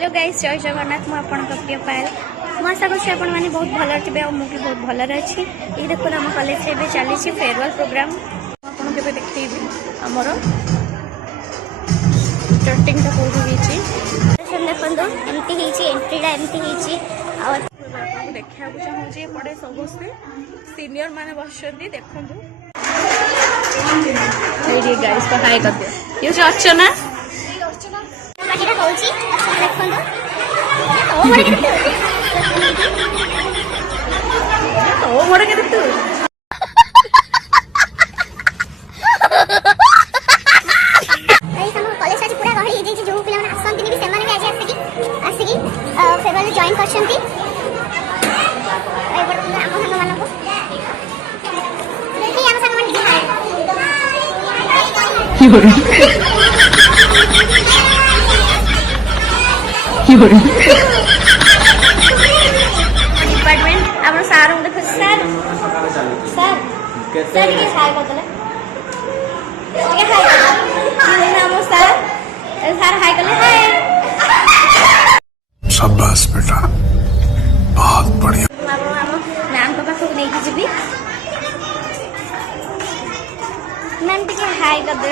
Hello guys, जय जगन्नाथ। मु आपन प्रिय पायल। मु आशा करछि आपन माने बहुत भल थे और मुझे बहुत भल अच्छी। ये देखो आम कॉलेज में चली फेयरवेल प्रोग्राम। आपन के देखी आमर स्टार्टिंग टा कोठी होईची देखो एमती होईची एंट्रीटा एमती होईची और देखा चाहूँगी पड़े समस्ते सीनियर माने बसछन्ती देखंतु। ये गाइस को हाय कर दियो। ये जो अर्चना बाकीटा होउची देखंतु। ओ मोड़ के तू जॉइन करछंती ए बड़ हम संग मानको देखि हम संग मन दिखाए डिपार्टमेंट अपन सार उठे खुश सर सर सर के हाय करतले के हाय नाम सर सर हाय करले हाय। शाबाश बेटा, बहुत बढ़िया। मैम को पास नहीं जी मैम टे हाय कर दे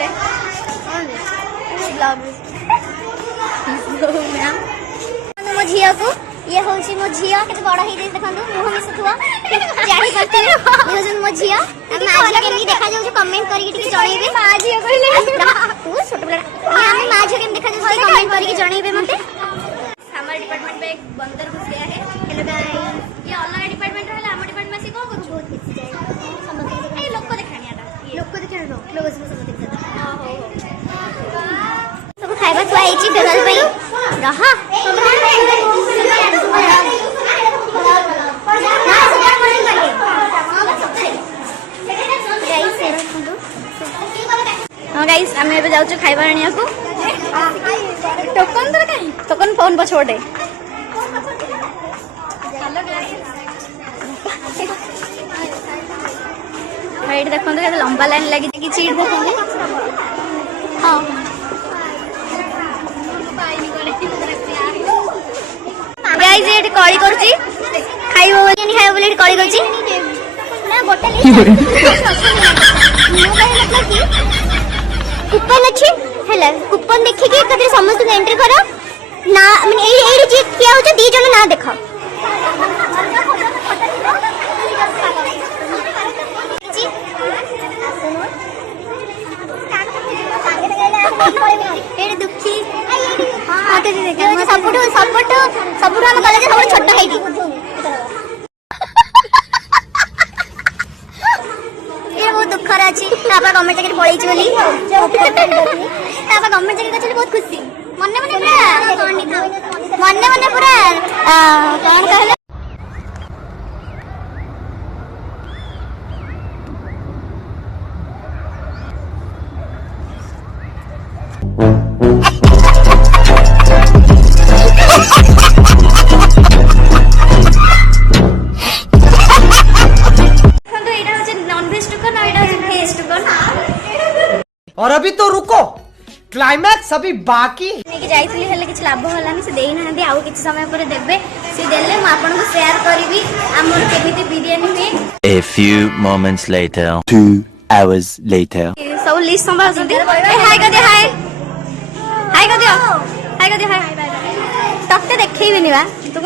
मैम मो झील को ये हूँ मो झी के बड़ हो देखो मुह मिशुआ जानी पारे ये मो झी माँ झी देखा जाऊँ कमेंट करके जनइबे माँ झी कहले छोट पिला माँ झी के देखा जाऊँ कमेंट करके जनइबे मते। हमारे डिपार्टमेंट में एक बंदर घुस गया है। हेलो गाइस, ये अलग डिपार्टमेंट है। हमारे डिपार्टमेंट में से कौन करू बहुत खुशी जाए समझ ए लोग को दिखानी आटा लोग को दिखानो लोग से समझ दिखता। हां हो सब खाइबा तो आइची फेवल पई रहा हाँ गाइस, आम ए जाऊँ खाइबा आनिया को टोकन तर कहीं टोकन फोन पछोटे राइट देखो तो लंबा लाइन लगी कि सीट देखो। हाँ गाइस ये कॉल करछि खाइबो बोली नहीं खाइबो बोली कॉल करछि ना गोटे मतलब कि कूपन अच्छी है कूपन देखिए कि समस्त एंट्री करो ना माने एई जे किया हो दी जन ना देखो एड़ी दुखी हां तो देखा मैं सबटो हम कॉलेज सब छोटा हाइटी ये बहुत दुखर अछि तापर गवर्नमेंट चाकरी पळैछि बोली तापर गवर्नमेंट चाकरी कछले बहुत खुशी मन्ने पूरा कौन कहले और अभी तो रुको, क्लाइमैक्स अभी बाकी जाइथिली हेले किछ लाभ हलानी से देई ना आउ किछ समय पर देबे से देले म आपन को शेयर करबी हमर केमिति बिरयानी में। A few moments later, 2 hours later, सब लिस्ट संभाल जल्दी हाय कर दे हाय हाय कर दियो हाय कर दे हाय तते देखैबेनी बा तुम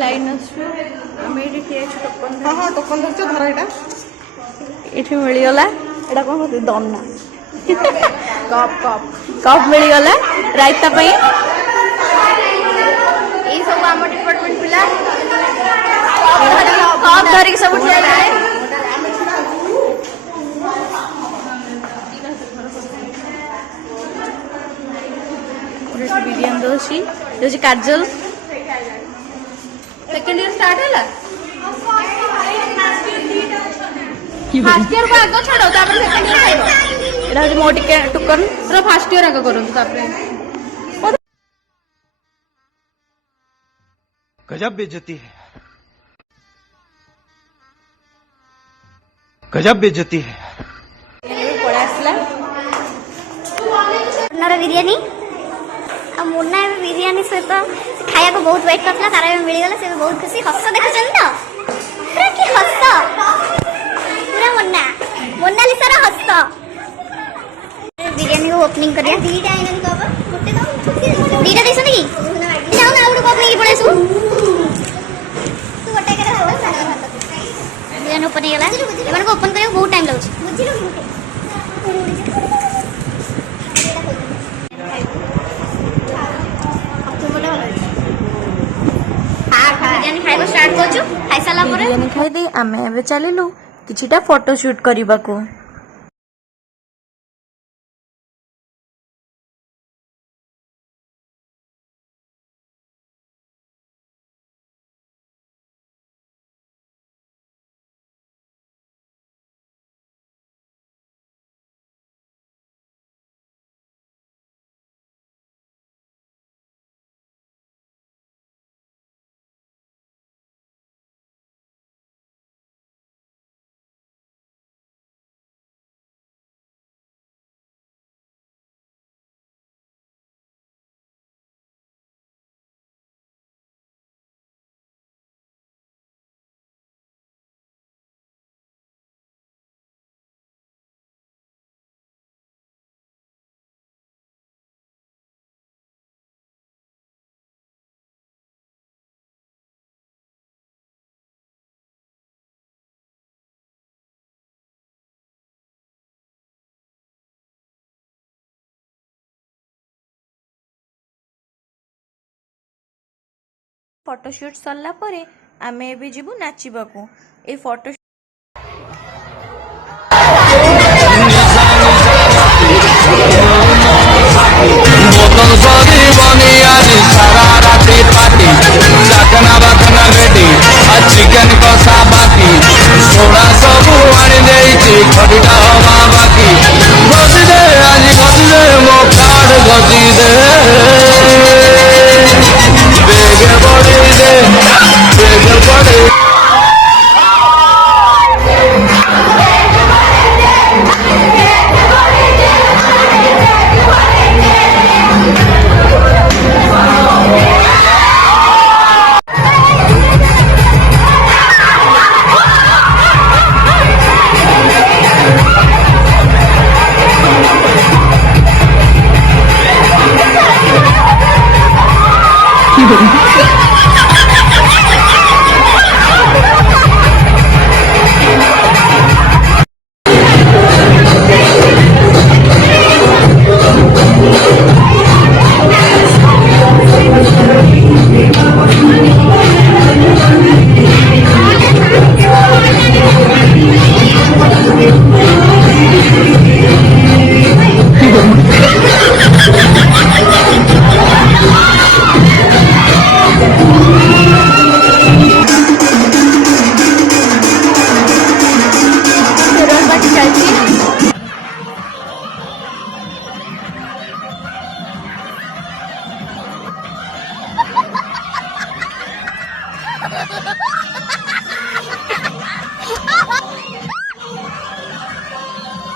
लाइन असु हम एडी के टोकन हां हां टोकन दछ धरा एटा एठी मिली गला एटा कोन होते दन्ना कप मिली गला रायता पई ए सब हम डिपार्टमेंट पिला कप धरि सब उठिया जाए बिरयानी दोशी दोशी काजल सेकंड ईयर स्टार्ट हैला फर्स्ट ईयर को आगो छाड़ो तापर सेकंड ईयर आइबो एटा हो मोटी के टुकन पूरा फर्स्ट ईयर आगो करन तापर गजब बेइज्जती है, गजब बेइज्जती है। मुन्नार बिरियानी आ मुन्ना बिरियानी सहित खाया को बहुत वेट करता तार मिलगला से बहुत खुशी हस देखुन तो पूरा कि हस पूरा मुन्ना मोनालिसा रा हस बिरियानी को ओपनिंग करिया दीटा आइना तो गोटे तो दीटा देसन की जाऊ ना आउट ओपनिंग की पड़ेसु तू गोटे करे हो बिरियानी ओपन हो गला एमन को ओपन करियो बहुत टाइम लागछ बुझिलो बिरियानी खाइबो स्टार्ट करछु खाइ साला परे बिरियानी खाइ दे आमे एबे चलिलु किछिटा फोटो शूट करिबाको फोटोशूट सरला परे आमे एबे जिबु नाचिबाको ए फोटो बोतल सरी बनी आज सारा राती पार्टी चाकना बाकना रेडी आज चिकन कषा बाकी सोडा सबू आनी देइछि खटिटा हवा बाकी घसी दे आज घसी दे मो कार्ड घसी दे बेगे बड़ी दे बेगे बड़ी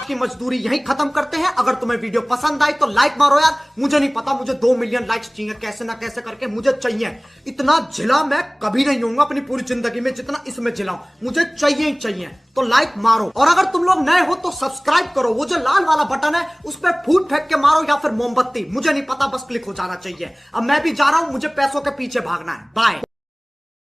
की मजदूरी यहीं खत्म करते हैं। अगर तुम्हें वीडियो पसंद आई तो लाइक मारो यार। मुझे नहीं पता, मुझे 2 मिलियन लाइक्स चाहिए, कैसे ना कैसे करके मुझे चाहिए। इतना जिला मैं कभी नहीं होऊंगा अपनी पूरी जिंदगी में जितना इसमें जिलाऊं, मुझे चाहिए ही चाहिए। तो लाइक मारो, और अगर तुम लोग नए हो तो सब्सक्राइब करो। वो जो लाल वाला बटन है उस पर फूट फेंक के मारो या फिर मोमबत्ती, मुझे नहीं पता, बस क्लिक हो जाना चाहिए। अब मैं भी जा रहा हूं, मुझे पैसों के पीछे भागना है। बाय।